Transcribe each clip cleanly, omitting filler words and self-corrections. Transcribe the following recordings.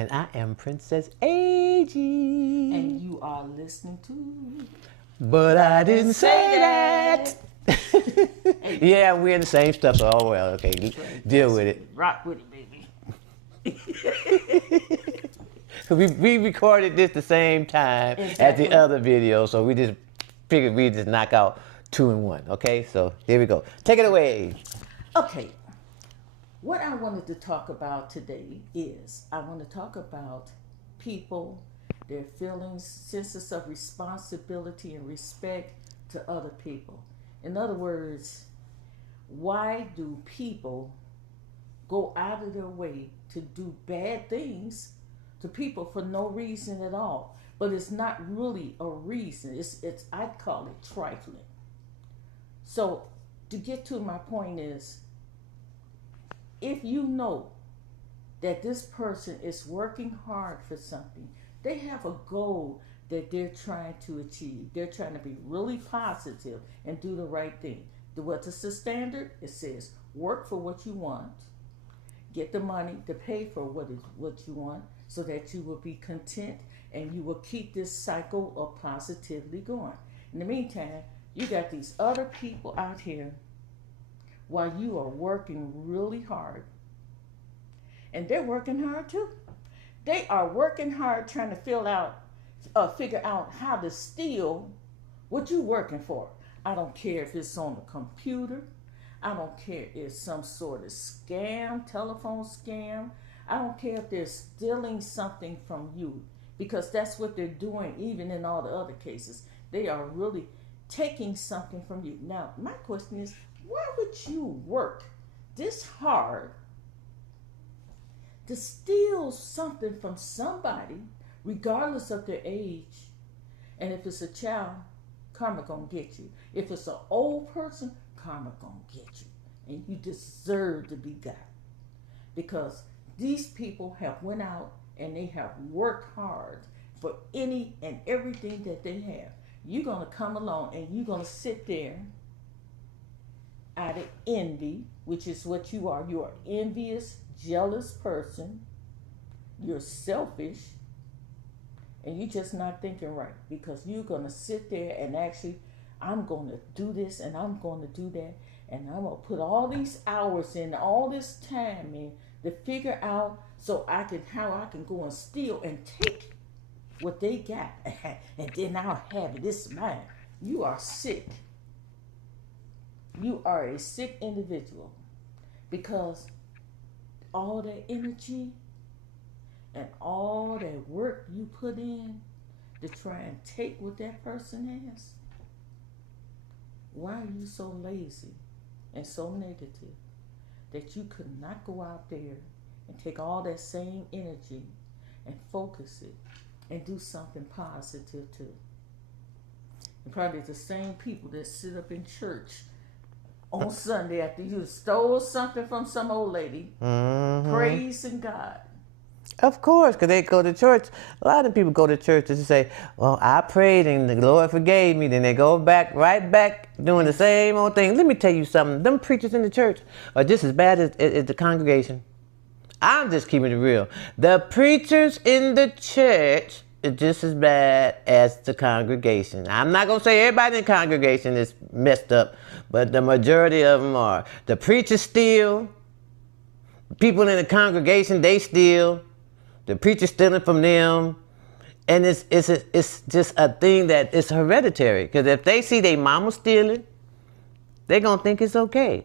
And I am Princess AG. And you are listening to... But I didn't say that. Yeah, we're in the same stuff, so oh well, okay. Deal with it. Rock with it, baby. We recorded this the same time as the other video, so we just figured we'd just knock out 2 in 1, okay? So here we go. Take it away. Okay. What I wanted to talk about today is I want to talk about people, their feelings, senses of responsibility and respect to other people. In other words, why do people go out of their way to do bad things to people for no reason at all? But it's not really a reason. It's I call it trifling. So to get to my point is, if you know that this person is working hard for something, they have a goal that they're trying to achieve. They're trying to be really positive and do the right thing. What's the standard? It says work for what you want, get the money to pay for what you want, so that you will be content and you will keep this cycle of positivity going. In the meantime, you got these other people out here while you are working really hard. And they're working hard too. They are working hard trying to figure out how to steal what you're working for. I don't care if it's on the computer. I don't care if it's some sort of scam, telephone scam. I don't care if they're stealing something from you, because that's what they're doing even in all the other cases. They are really taking something from you. Now, my question is, why would you work this hard to steal something from somebody, regardless of their age? And if it's a child, karma gonna get you. If it's an old person, karma gonna get you. And you deserve to be got. Because these people have went out and they have worked hard for any and everything that they have. You're gonna come along and you're gonna sit there out of envy, which is what you are. You're an envious, jealous person. You're selfish. And you're just not thinking right, because you're going to sit there and actually, I'm going to do this and I'm going to do that. And I'm going to put all these hours in, all this time in to figure out how I can go and steal and take what they got. And then I'll have it. This is mine. You are sick. You are a sick individual, because all that energy and all that work you put in to try and take what that person has, why are you so lazy and so negative that you could not go out there and take all that same energy and focus it and do something positive too? And probably the same people that sit up in church on Sunday after you stole something from some old lady, praising God. Of course, because they go to church. A lot of people go to church to say, well, I prayed and the Lord forgave me. Then they go right back doing the same old thing. Let me tell you something. Them preachers in the church are just as bad as the congregation. I'm just keeping it real. The preachers in the church are just as bad as the congregation. I'm not going to say everybody in the congregation is messed up, but the majority of them are. The preachers steal. People in the congregation, they steal. The preacher stealing from them. And it's just a thing that is hereditary. Because if they see their mama stealing, they're going to think it's okay.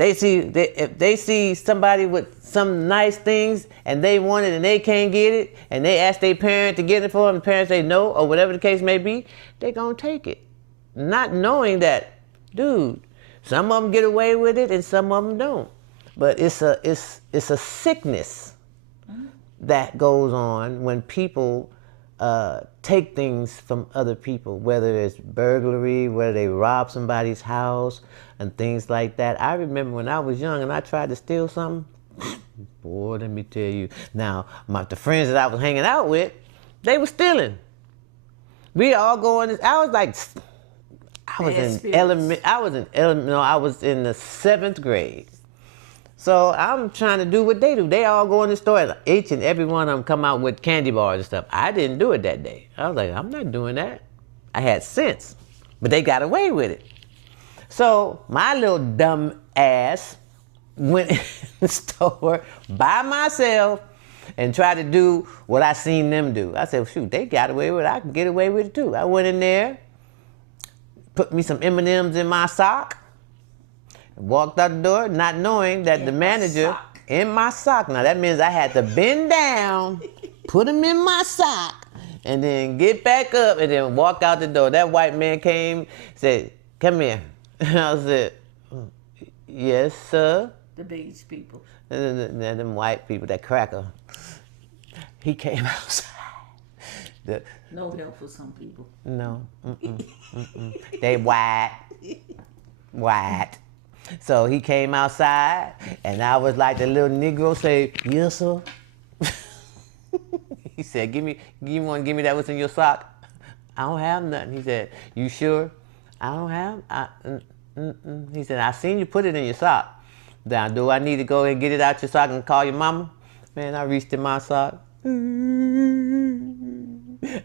If they see somebody with some nice things and they want it and they can't get it, and they ask their parent to get it for them, the parents say no, or whatever the case may be, they're going to take it. Not knowing that, dude, some of them get away with it and some of them don't. But it's a sickness that goes on when people take things from other people, whether it's burglary, whether they rob somebody's house and things like that. I remember when I was young and I tried to steal something. Boy, let me tell you. Now, the friends that I was hanging out with, they were stealing. We all going. I was in the 7th grade. So I'm trying to do what they do. They all go in the store. Each and every one of them come out with candy bars and stuff. I didn't do it that day. I was like, I'm not doing that. I had sense. But they got away with it. So my little dumb ass went in the store by myself and tried to do what I seen them do. I said, shoot, they got away with it. I can get away with it too. I went in there, put me some M&Ms in my sock, walked out the door not knowing that the manager in my sock. Now that means I had to bend down, put them in my sock, and then get back up and then walk out the door. That white man came, said, come here. And I said, yes, sir. The beige people. Them white people, that cracker. He came outside. No help for some people. No. They white. White. So he came outside, and I was like the little Negro say, yes, sir. He said, you want to give me that what's in your sock? I don't have nothing. He said, you sure? I don't have. He said, I seen you put it in your sock. Now, do I need to go and get it out your sock and call your mama? Man, I reached in my sock.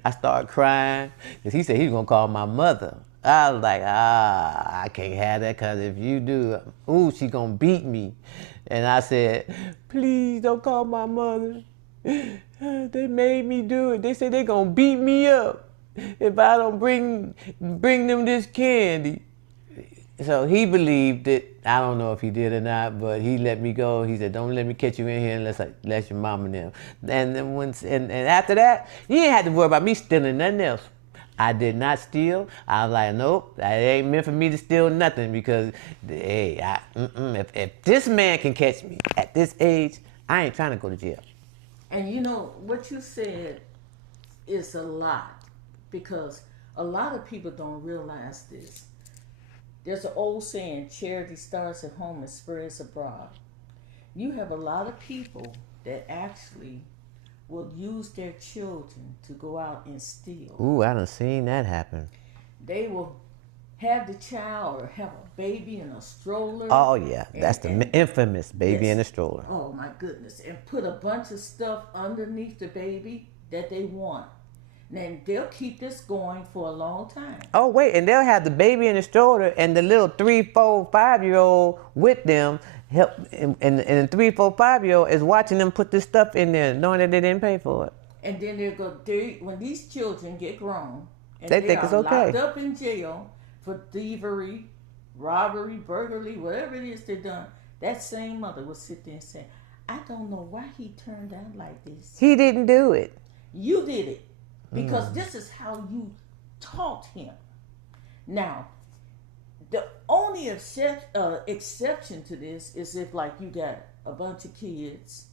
I started crying because he said he was going to call my mother. I was like, I can't have that because if you do, she going to beat me. And I said, please don't call my mother. They made me do it. They said they're going to beat me up if I don't bring them this candy. So he believed it. I don't know if he did or not, but he let me go. He said, don't let me catch you in here unless your mama know. And then and after that, you didn't have to worry about me stealing nothing else. I did not steal. I was like, nope, that ain't meant for me to steal nothing because, hey, if this man can catch me at this age, I ain't trying to go to jail. And you know, what you said is a lot because a lot of people don't realize this. There's an old saying, charity starts at home and spreads abroad. You have a lot of people that actually will use their children to go out and steal. Ooh, I done seen that happen. They will have the child or have a baby in a stroller. Oh, yeah. That's the infamous baby in a stroller. Oh, my goodness. And put a bunch of stuff underneath the baby that they want. And they'll keep this going for a long time. Oh, wait. And they'll have the baby in the stroller and the little 3, 4, 5-year-old with them. And the 3, 4, 5-year-old is watching them put this stuff in there, knowing that they didn't pay for it. And then when these children get grown, and they think it's okay. Locked up in jail for thievery, robbery, burglary, whatever it is they've done, that same mother will sit there and say, I don't know why he turned out like this. He didn't do it. You did it. Because this is how you taught him. Now, the only exception to this is if, like, you got a bunch of kids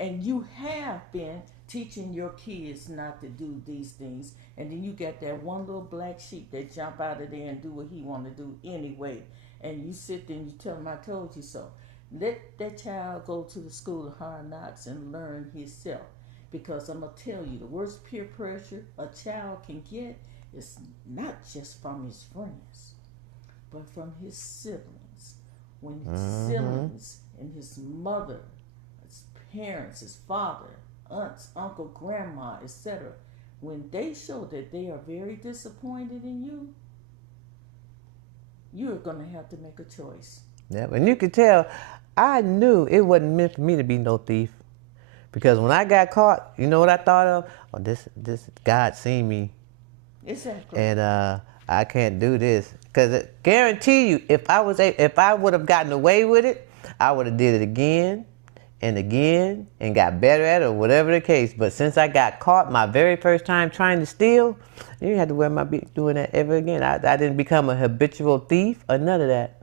and you have been teaching your kids not to do these things, and then you got that one little black sheep that jump out of there and do what he want to do anyway, and you sit there and you tell him, I told you so. Let that child go to the school of hard knocks and learn himself. Because I'm going to tell you, the worst peer pressure a child can get is not just from his friends, but from his siblings. When his siblings and his mother, his parents, his father, aunts, uncle, grandma, etc., when they show that they are very disappointed in you, you're going to have to make a choice. Yeah, and you could tell, I knew it wasn't meant for me to be no thief. Because when I got caught, you know what I thought of? Oh, this God seen me. Exactly. And I can't do this. Because guarantee you, if I would have gotten away with it, I would have did it again and again and got better at it or whatever the case. But since I got caught my very first time trying to steal, you didn't have to worry about doing that ever again. I didn't become a habitual thief or none of that.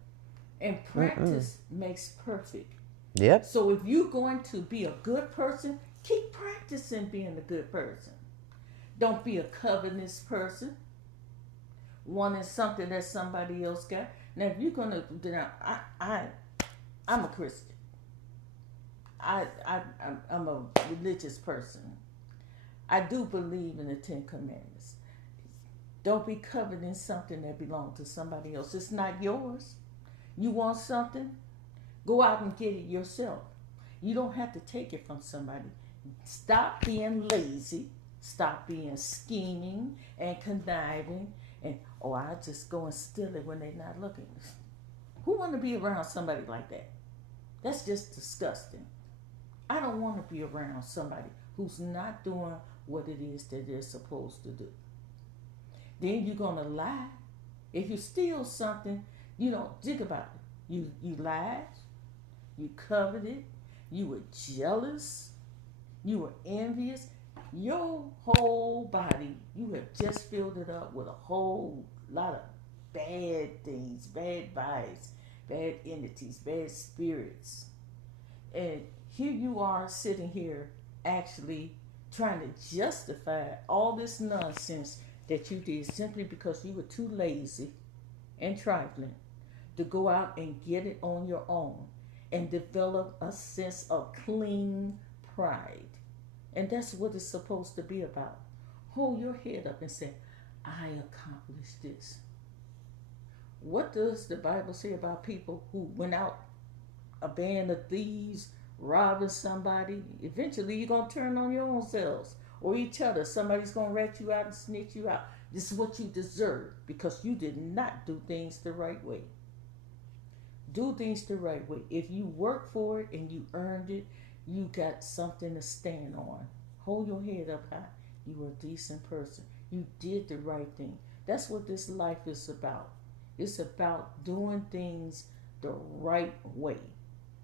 And practice makes perfect. Yep. So if you're going to be a good person, keep practicing being a good person. Don't be a covetous person, wanting something that somebody else got. Now, if you're going to, I'm a Christian. I'm a religious person. I do believe in the 10 Commandments. Don't be coveting something that belongs to somebody else. It's not yours. You want something? Go out and get it yourself. You don't have to take it from somebody. Stop being lazy. Stop being scheming and conniving. And, oh, I just go and steal it when they're not looking. Who want to be around somebody like that? That's just disgusting. I don't want to be around somebody who's not doing what it is that they're supposed to do. Then you're going to lie. If you steal something, think about it. You lied. You coveted. You were jealous. You were envious. Your whole body, you have just filled it up with a whole lot of bad things, bad vibes, bad entities, bad spirits. And here you are sitting here actually trying to justify all this nonsense that you did simply because you were too lazy and trifling to go out and get it on your own and develop a sense of clean pride. And that's what it's supposed to be about. Hold your head up and say, I accomplished this. What does the Bible say about people who went out, a band of thieves, robbing somebody? Eventually you're going to turn on your own selves or each other. Somebody's going to rat you out and snitch you out. This is what you deserve because you did not do things the right way. Do things the right way. If you work for it and you earned it, you got something to stand on. Hold your head up high. You were a decent person. You did the right thing. That's what this life is about. It's about doing things the right way.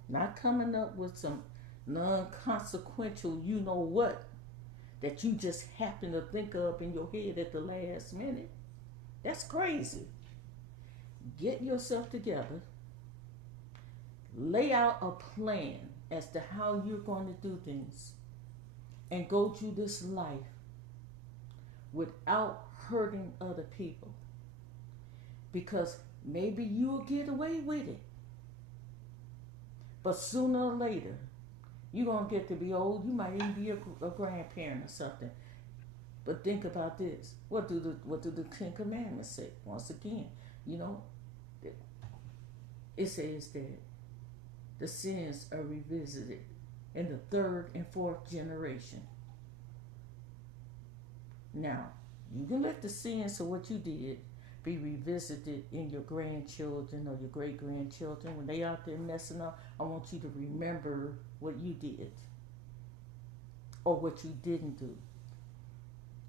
Not coming up with some non-consequential you know what that you just happen to think of in your head at the last minute. That's crazy. Get yourself together. Lay out a plan as to how you're going to do things and go through this life without hurting other people. Because maybe you'll get away with it. But sooner or later, you're going to get to be old. You might even be a grandparent or something. But think about this. What do the Ten Commandments say? Once again, it says that the sins are revisited in the third and fourth generation. Now, you can let the sins of what you did be revisited in your grandchildren or your great-grandchildren. When they out there messing up, I want you to remember what you did or what you didn't do.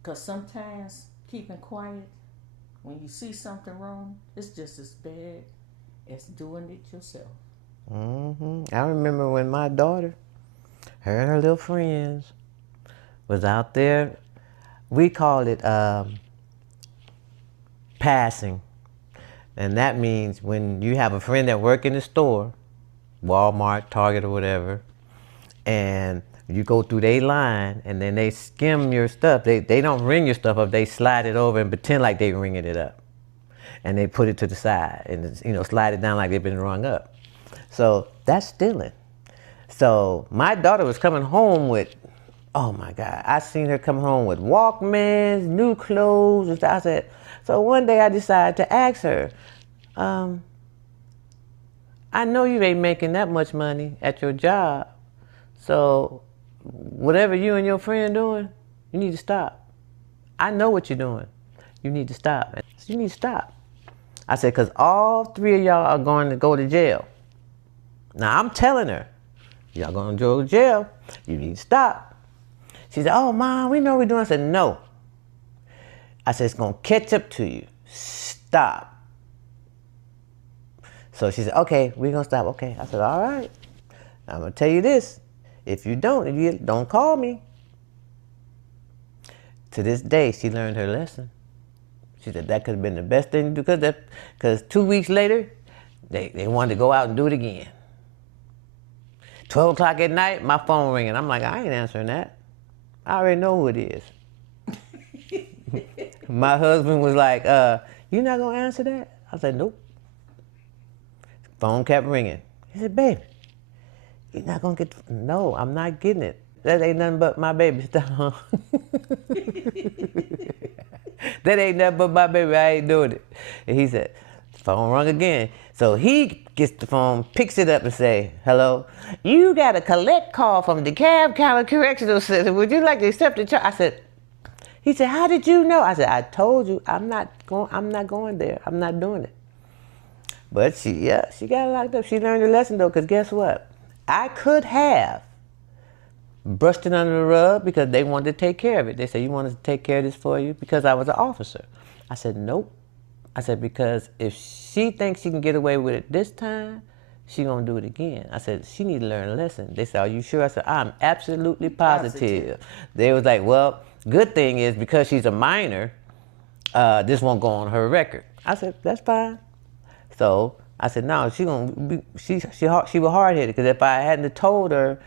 Because sometimes keeping quiet, when you see something wrong, it's just as bad as doing it yourself. I remember when my daughter, her and her little friends, was out there. We called it passing. And that means when you have a friend that work in the store, Walmart, Target, or whatever, and you go through their line and then they skim your stuff. They don't ring your stuff up. They slide it over and pretend like they ringing it up. And they put it to the side and slide it down like they've been rung up. So that's stealing. So my daughter was coming home with, oh my God, I seen her come home with Walkmans, new clothes, and stuff. I said, so one day I decided to ask her, I know you ain't making that much money at your job. So whatever you and your friend doing, you need to stop. I know what you're doing. You need to stop. You need to stop. I said, because all three of y'all are going to go to jail. Now, I'm telling her, y'all going to go to jail. You need to stop. She said, oh, Mom, we know what we're doing. I said, no. I said, it's going to catch up to you. Stop. So she said, okay, we're going to stop. Okay. I said, all right. I'm going to tell you this. If you don't call me. To this day, she learned her lesson. She said that could have been the best thing to do because 2 weeks later, they wanted to go out and do it again. 12 o'clock at night, my phone ringing. I'm like, I ain't answering that. I already know who it is. My husband was like, you not going to answer that? I said, nope. Phone kept ringing. He said, baby, you're not going to get... No, I'm not getting it. That ain't nothing but my baby stuff. That ain't nothing but my baby. I ain't doing it. And he said, Phone rung again. So he gets the phone, picks it up and say, hello, you got a collect call from DeKalb County Correctional Center. Would you like to accept the charge? I said, he said, how did you know? I said, I told you I'm not going there. I'm not doing it. But she got locked up. She learned her lesson though, because guess what? I could have brushed it under the rug because they wanted to take care of it. They said, you want us to take care of this for you? Because I was an officer. I said, nope. I said, because if she thinks she can get away with it this time, she gonna do it again. I said, she need to learn a lesson. They said, are you sure? I said, I'm absolutely positive. They was like, well, good thing is because she's a minor, this won't go on her record. I said, that's fine. So I said, no, she was hard-headed, because if I hadn't told her,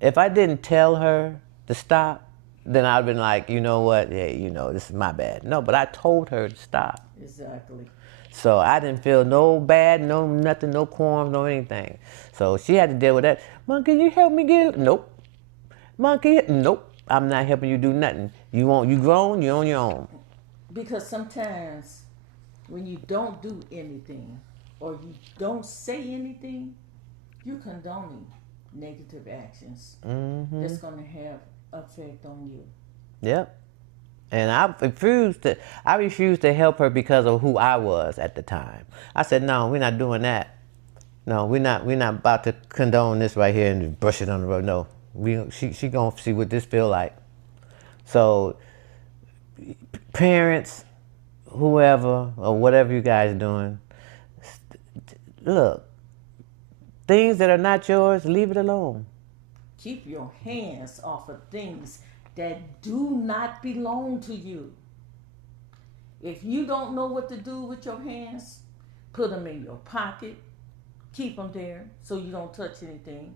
if I didn't tell her to stop, then I'd been like, you know what, hey, you know, this is my bad. No, but I told her to stop. Exactly. So I didn't feel no bad, no nothing, no qualms, no anything. So she had to deal with that. Mom, can you help me get it? Nope. Mom, can you? Nope. I'm not helping you do nothing. You grown, you're on your own. Because sometimes when you don't do anything or you don't say anything, you're condoning negative actions that's going to have effect on you. Yep. And I refused to help her because of who I was at the time. I said, no, we're not doing that. No, we're not about to condone this right here and brush it on the road. No, she gonna see what this feel like. So, parents, whoever or whatever you guys are doing, look, things that are not yours, leave it alone. Keep your hands off of things that do not belong to you. If you don't know what to do with your hands, put them in your pocket. Keep them there so you don't touch anything.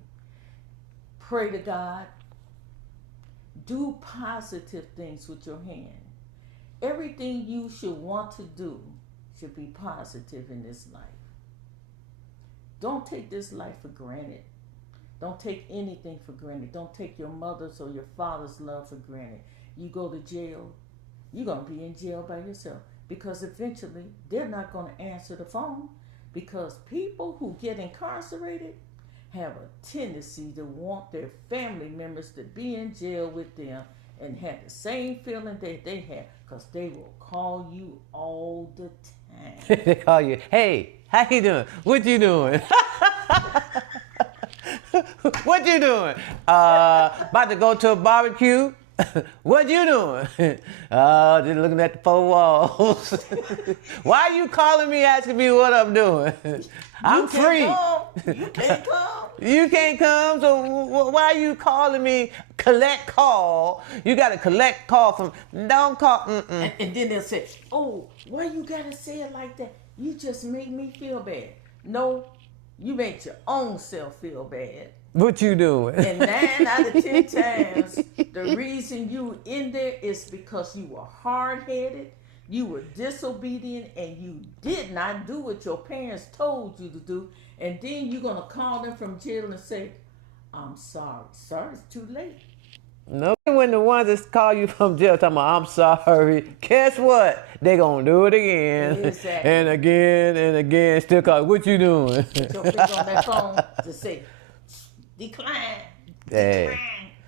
Pray to God. Do positive things with your hand. Everything you should want to do should be positive in this life. Don't take this life for granted. Don't take anything for granted. Don't take your mother's or your father's love for granted. You go to jail, you're going to be in jail by yourself, because eventually they're not going to answer the phone, because people who get incarcerated have a tendency to want their family members to be in jail with them and have the same feeling that they have, because they will call you all the time. They call you, hey, how you doing? What you doing? What you doing? About to go to a barbecue? What you doing? Just looking at the four walls. Why are you calling me asking me what I'm doing? I'm free. You can't come. You can't come, so why are you calling me collect call? You got to collect call from, don't call, And then they'll say, oh, why you got to say it like that? You just make me feel bad. No, you make your own self feel bad. What you doing? And 9 out of 10 times, the reason you in there is because you were hard-headed, you were disobedient, and you did not do what your parents told you to do. And then you're going to call them from jail and say, I'm sorry. Sorry, it's too late. No, when the ones that call you from jail talking about, I'm sorry, guess what? They gonna do it again. Exactly. And again and again, still call, what you doing? Put your finger on that phone to say, decline, Hey.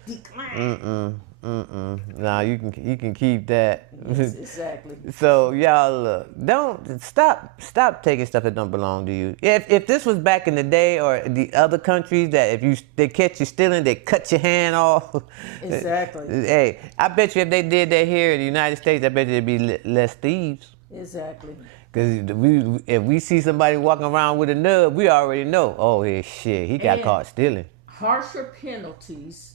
decline. Nah, you can keep that. Yes, exactly. So y'all look, don't stop taking stuff that don't belong to you. If this was back in the day or the other countries that if they catch you stealing, they cut your hand off. Exactly. Hey, I bet you if they did that here in the United States, I bet there'd be less thieves. Exactly. Because if we see somebody walking around with a nub, we already know, oh, yeah, shit, he got caught stealing. Harsher penalties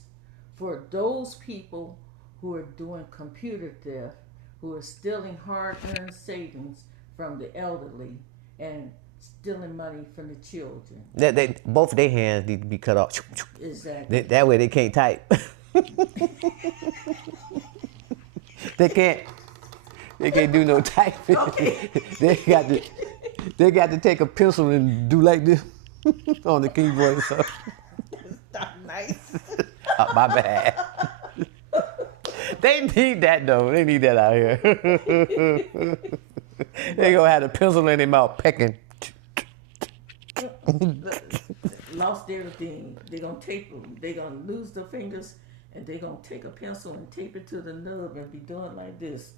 for those people who are doing computer theft, who are stealing hard-earned savings from the elderly and stealing money from the children. Both of their hands need to be cut off. Exactly. That way they can't type. They can't do no typing. Okay. They got to take a pencil and do like this on the keyboard and stuff. Not nice. My bad. They need that though. They need that out here. They gonna have a pencil in their mouth pecking. Lost everything. They're gonna tape them. They're gonna lose their fingers, and they're gonna take a pencil and tape it to the nub and be doing like this.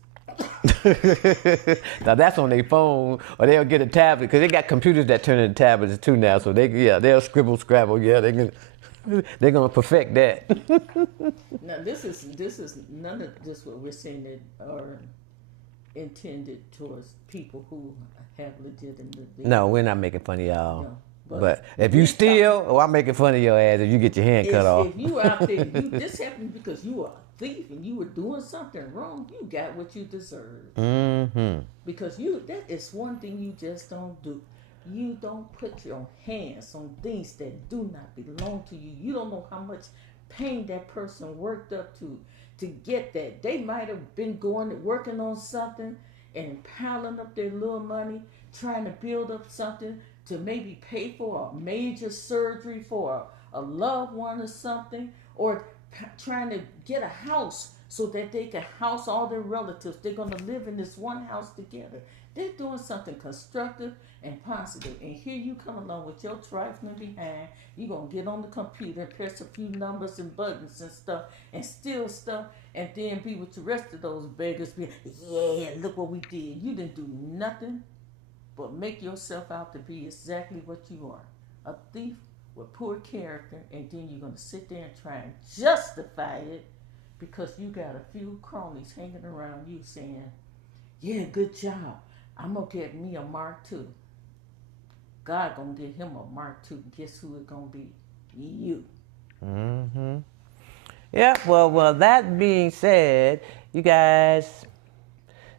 Now that's on their phone, or they'll get a tablet because they got computers that turn into tablets too now. So they'll scribble, scrabble. Yeah, they're gonna perfect that. Now this is none of this what we're saying that are intended towards people who have legitimately. No, we're not making fun of y'all. No, but if you steal, I'm making fun of your ass if you get your hand cut off. If you were out there, this happened because you were a thief and you were doing something wrong. You got what you deserve. Mm-hmm. Because that is one thing you just don't do. You don't put your hands on things that do not belong to you. You don't know how much pain that person worked up to get that. They might have been working on something and piling up their little money, trying to build up something to maybe pay for a major surgery for a loved one or something, or trying to get a house so that they can house all their relatives. They're going to live in this one house together. They're doing something constructive and positive. And here you come along with your trifling behind. You're going to get on the computer and press a few numbers and buttons and stuff and steal stuff and then be with the rest of those beggars. Be, yeah, look what we did. You didn't do nothing but make yourself out to be exactly what you are. A thief with poor character, and then you're going to sit there and try and justify it because you got a few cronies hanging around you saying, yeah, good job. I'm going to get me a Mark II. God going to get him a Mark II. Guess who it's going to be? You. Mm-hmm. Yeah, well, that being said, you guys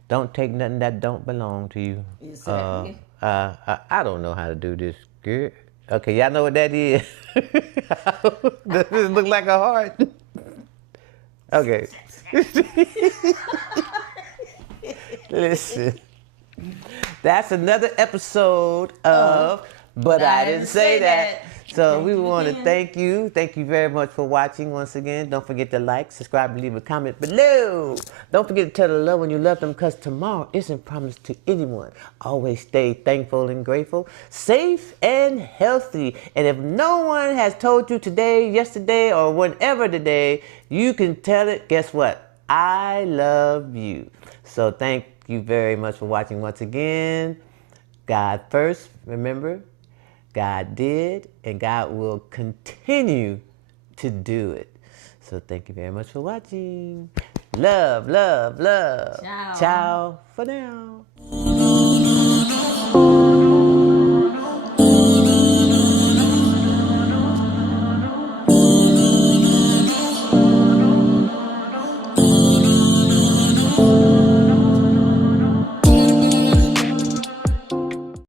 don't take nothing that don't belong to you. Exactly. I don't know how to do this. Good. Okay, y'all know what that is? Does this look like a heart? Okay. Listen. That's another episode of But I Didn't Say That. So we want to thank you. Thank you very much for watching once again. Don't forget to like, subscribe, and leave a comment below. Don't forget to tell the loved one you love them because tomorrow isn't promised to anyone. Always stay thankful and grateful, safe and healthy. And if no one has told you today, yesterday, or whenever today, you can tell it. Guess what? I love you. So thank you very much for watching once again. God first, remember. God did, and God will continue to do it. So thank you very much for watching. Love, love, love. Ciao. Ciao for now.